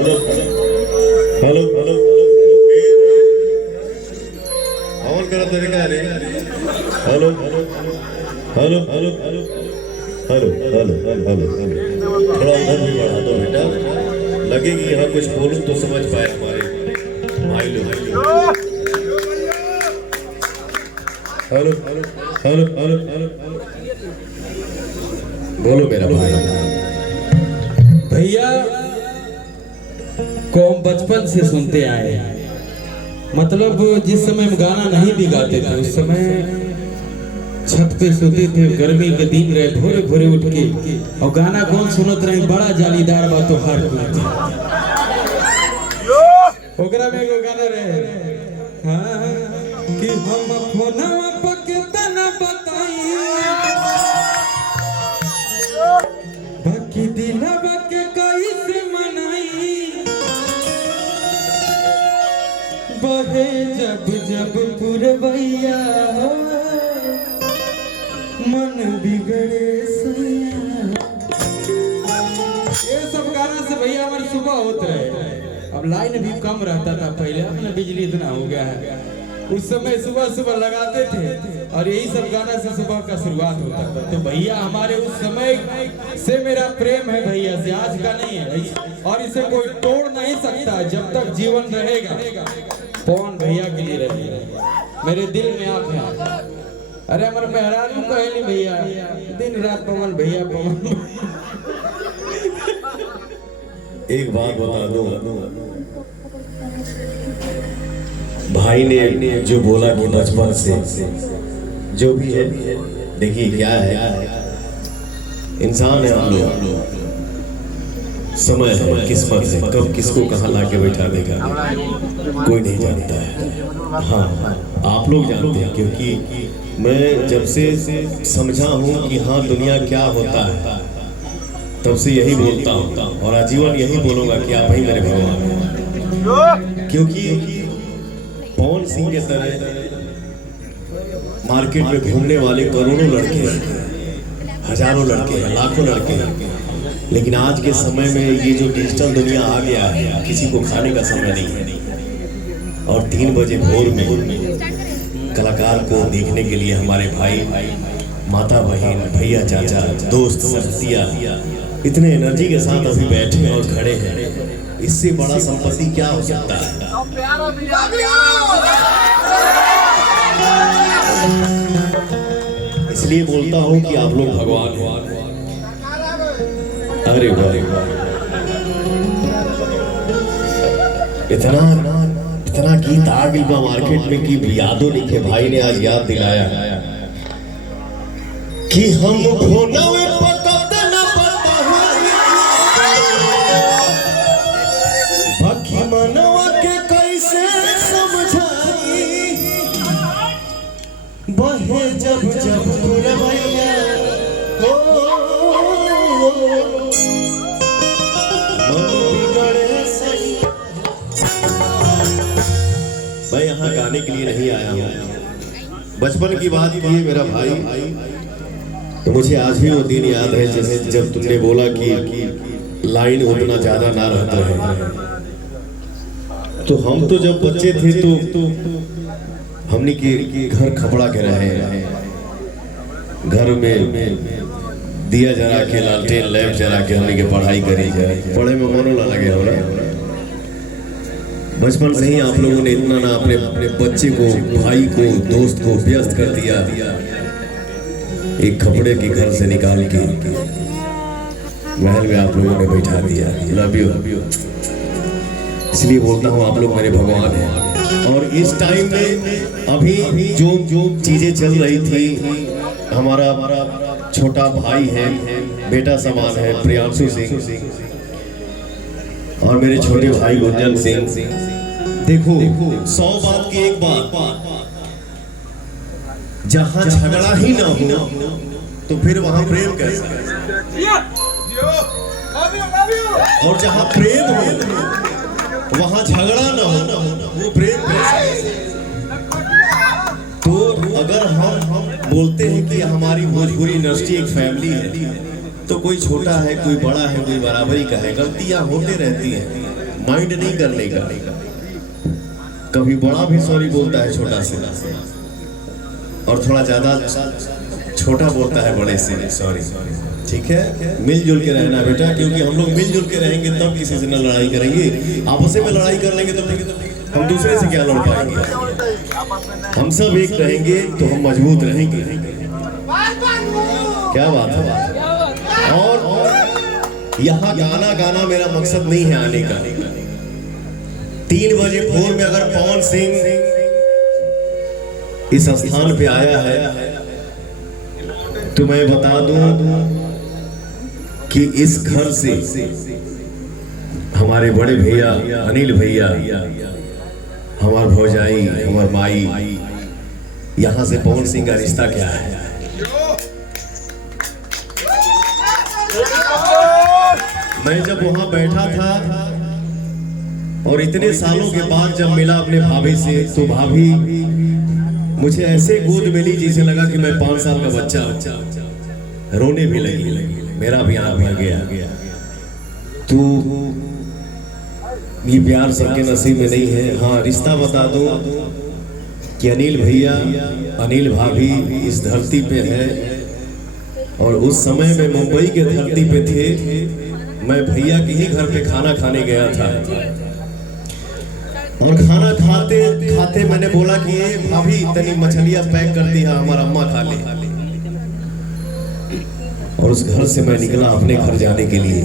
Hello hello और करा तरीका है hello hello hello hello hello hello hello hello थोड़ा उधर भी बढ़ा दो बेटा लगेगी यहाँ कुछ बोलूं तो समझ पाए हमारे भाई लोग hello hello hello hello hello बोलो मेरा भाई भैया को हम बचपन से सुनते आए हैं। मतलब जिस समय हम गाना नहीं भी गाते थे उस समय छत पे सोते थे, गर्मी के दिन रहे, भोरे भोरे उठ के और गाना कौन सुनत रहे, बड़ा जालीदार बा तो हर कोई ओकरा में एगो गाना रहे हां कि हम फोनवा पर केतना बताई बाकी दिलवा के कैसे मनाई बहे जब जब पुरवैया मन बिगड़े सैया। ये सब गाना से भैया हमारी सुबह होते रहे। अब लाइन भी कम रहता था पहले, अब ना बिजली इतना हो गया है। उस समय सुबह सुबह लगाते थे और यही सब गाना से सुबह का शुरुआत होता था। तो भैया हमारे उस समय से मेरा प्रेम है भैया से, आज का नहीं है और इसे कोई तोड़ नहीं सकता। जब तक जीवन रहेगा पवन भैया के लिए रहेगा, मेरे दिल में आप हैं। अरे हमारे मेहरानू कहली भैया दिन रात पवन भैया पवन। एक बात बता दो, भाई ने जो बोला कि बचपन से जो भी है, देखिए क्या है, इंसान है हम लोग, समय है, किस्मत है, कब किसको कहाँ लाके बैठा देगा कोई नहीं जानता है। हाँ आप लोग जानते हैं, क्योंकि मैं जब से समझा हूँ कि हाँ दुनिया क्या होता है तब से यही बोलता हूँ और आजीवन यही बोलूँगा कि आप ही मेरे भगवान हैं। क्योंकि पवन सिंह के तरह मार्केट में घूमने वाले करोड़ों लड़के हैं, हजारों लड़के हैं, लाखों लड़के हैं, लेकिन आज के समय में ये जो डिजिटल दुनिया आ गया है किसी को खाने का समय नहीं है। और 3 बजे भोर में कलाकार को देखने के लिए हमारे भाई, माता बहन, भैया, चाचा, दोस्त, सखिया इतने एनर्जी के साथ अभी बैठे और खड़े हैं, इससे बड़ा संपत्ति क्या हो सकता है। इसलिए बोलता हूँ कि आप लोग भगवान हैं। अरे वाह इतना इतना गीत आ गई बा मार्केट में कि यादों लिखे भाई ने आज याद दिलाया कि हम फोनवे पकड़ न पता बाकी मनवा के कैसे समझाई बहे जब जब पुरवैया हो मन बिगड़े सही। मैं यहाँ गाने के लिए नहीं आया हूँ, बचपन की बात की है मेरा भाई। तो मुझे आज भी वो दिन याद है जैसे जब तुमने बोला कि लाइन उतना ज्यादा ना रहता है। तो हम तो जब बच्चे थे तो हमने के घर खपड़ा के रहे, घर में दिया जला के, लालटेन लैंप जला के हमने के पढ़ाई करी जाए, पढ़े में मनो ना लगे हो रहा। बचपन से ही आप लोगों ने इतना ना अपने बच्चे को, भाई को, दोस्त को व्यस्त कर दिया, एक कपड़े के घर से निकाल के महल में आप लोगों ने बैठा दिया। Love you. इसलिए बोलता हूँ आप लोग मेरे भगवान हैं। और इस टाइम में अभी जो चीजें चल रही थी, हमारा छोटा भाई है, बेटा समान है प्रियांशु सिंह, और मेरे छोटे भाई गुंजन सिंह। देखो 100 बात की एक बात, जहां झगड़ा ही ना हो तो फिर वहां प्रेम कैसा है, और जहां प्रेम हो वहां झगड़ा ना हो वो प्रेम कैसा है। तो अगर हम बोलते हैं कि हमारी भोजपुरी इंडस्ट्री एक फैमिली है, तो कोई छोटा है, कोई बड़ा है, कोई बराबरी का है, गलतियां होते रहती हैं, माइंड नहीं करने का। कभी बड़ा भी सॉरी बोलता है छोटा से, और थोड़ा ज्यादा छोटा बोलता है बड़े से सॉरी। ठीक है, मिलजुल के रहना बेटा, क्योंकि हम लोग मिलजुल के रहेंगे तब किसी से न लड़ाई करेंगे। आपस में लड़ाई कर लेंगे तो हम दूसरे से क्या लड़ पाएंगे। हम सब एक रहेंगे तो हम मजबूत रहेंगे। क्या बात है। और यहाँ गाना मेरा मकसद नहीं है आने का। 3 बजे भोर में अगर पवन सिंह इस स्थान पे आया है तो मैं बता दूं कि इस घर से हमारे बड़े भैया अनिल भैया, हमार भौजाई, हमार माई, यहां से पवन सिंह का रिश्ता क्या है। मैं जब वहां बैठा था और इतने सालों के बाद जब मिला अपने भाभी से, तो भाभी मुझे ऐसे गोद मिली जैसे लगा कि मैं 5 साल का बच्चा। रोने भी लगी, मेरा भी आंख भर गया। तो ये प्यार सबके नसीब में नहीं है। हाँ, रिश्ता बता दूं कि अनिल भैया, अनिल भाभी इस धरती पे है, और उस समय में मुंबई के धरती पे थे। मैं भैया के ही घर पे खाना खाने गया था, और खाना खाते खाते मैंने बोला कि ये भाभी इतनी मछलियां पैक कर दी है, हमारा अम्मा खा ले। और उस घर से मैं निकला अपने घर जाने के लिए।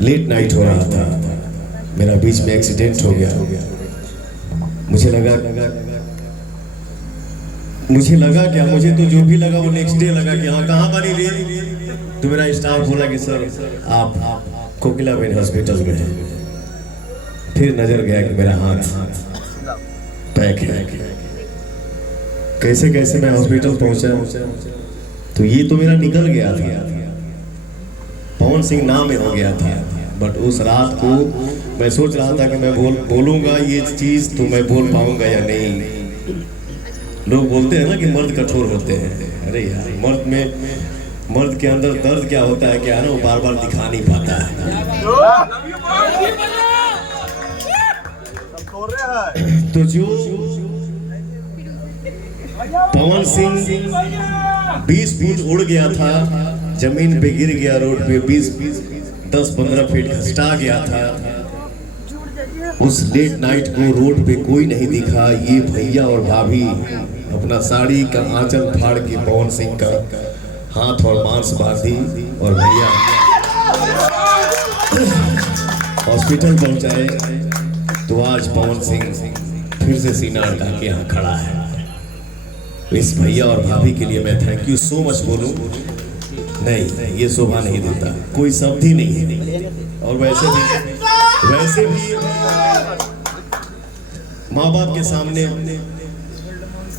लेट नाइट हो रहा था, मेरा बीच में एक्सीडेंट हो गया। मुझे लगा क्या, मुझे तो जो भी लगा वो नेक्स्ट डे लगा कि हाँ कहाँ बनी रे। तो मेरा स्टाफ बोला कि सर आप कोकिलाबेन हॉस्पिटल में हैं। फिर नजर गया कि मेरा हाथ पैक है। कैसे कैसे मैं हॉस्पिटल पहुंचा, तो ये तो मेरा निकल गया था, पवन सिंह नाम में हो गया था। बट उस रात को मैं सोच रहा था कि मैं बोलूंगा ये चीज तो मैं बोल पाऊंगा या नहीं। लोग बोलते हैं ना कि मर्द कठोर होते हैं। अरे यार, मर्द के अंदर दर्द क्या होता है, क्या है ना, वो बार बार दिखा नहीं पाता है। तो जो पवन सिंह 20 फीट उड़ गया था, जमीन पे गिर गया, रोड पे 10-15 फीट घसटा गया था। उस लेट नाइट को रोड पे कोई नहीं दिखा। ये भैया और भाभी अपना साड़ी का आंचल फाड़ के पवन सिंह का हाथ और मांस बांधी और भैया हॉस्पिटल पहुंचाए। तो आज पवन सिंह फिर से सीना अड़का के यहाँ खड़ा है। इस भैया और भाभी के लिए मैं थैंक यू सो मच बोलूं, नहीं ये शोभा नहीं देता, कोई शब्द ही नहीं है। और वैसे भी माँ बाप के सामने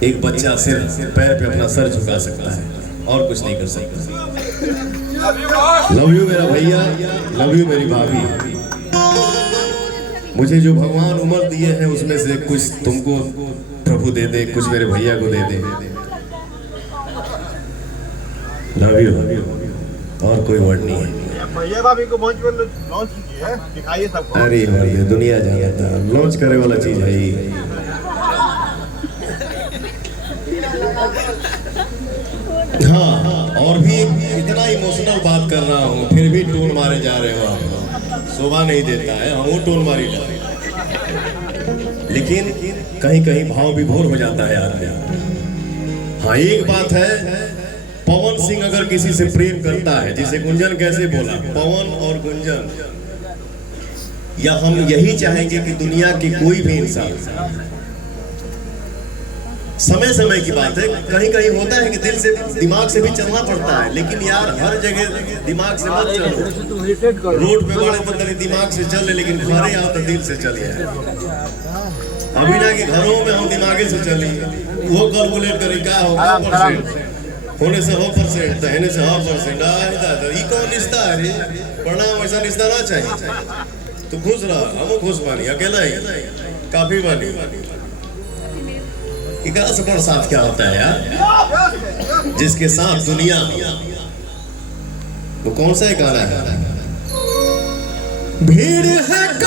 एक बच्चा सिर्फ पैर पे अपना सर झुका सकता है और कुछ नहीं कर सकता। लव यू मेरा भैया, लव यू मेरी भाभी। मुझे जो भगवान उम्र दिए हैं उसमें से कुछ तुमको प्रभु दे दे, कुछ मेरे भैया को दे दे। लव यू, और कोई वर्ड नहीं है। भैया भाभी को मंच पर लॉन्च कीजिए, दिखाइए सबको। अरे भैया दुनिया जानता है, लॉन्च करे वाला चीज है ये। हाँ, और भी इतना इमोशनल बात कर रहा हूँ, फिर भी टोन मारे जा रहे हो आप। शोभा नहीं देता है, हम टोन मारी ला। लेकिन कहीं कहीं भाव विभोर हो जाता है आदमी। हाँ, एक बात है, पवन सिंह अगर किसी से प्रेम करता है, जिसे गुंजन कैसे बोला, पवन और गुंजन, या हम यही चाहेंगे कि दुनिया की कोई भी इंसान, समय समय की बात है, कहीं कहीं होता है कि दिल से दिमाग से भी चलना पड़ता है। लेकिन यार हर जगह दिमाग से मत चलो। रोड पे बड़े बंदर दिमाग से चले, लेकिन घरे आओ तो दिल से चलिए। अभी ना कि घरों में हम दिमागे से चली, वो कैलकुलेट करी क्या होगा परसेंट होने से हो परसेंट, कहने से हो परसेंट। ये कौन रिश्ता है रे? प्रणाम, ऐसा रिश्ता ना चाहिए। तो खुश रहा, हम खुश बानी, अकेला ही काफी बानी। इकरा से बड़ा साथ क्या होता है यार, जिसके साथ दुनिया। वो कौन सा गाना है? भीड़ है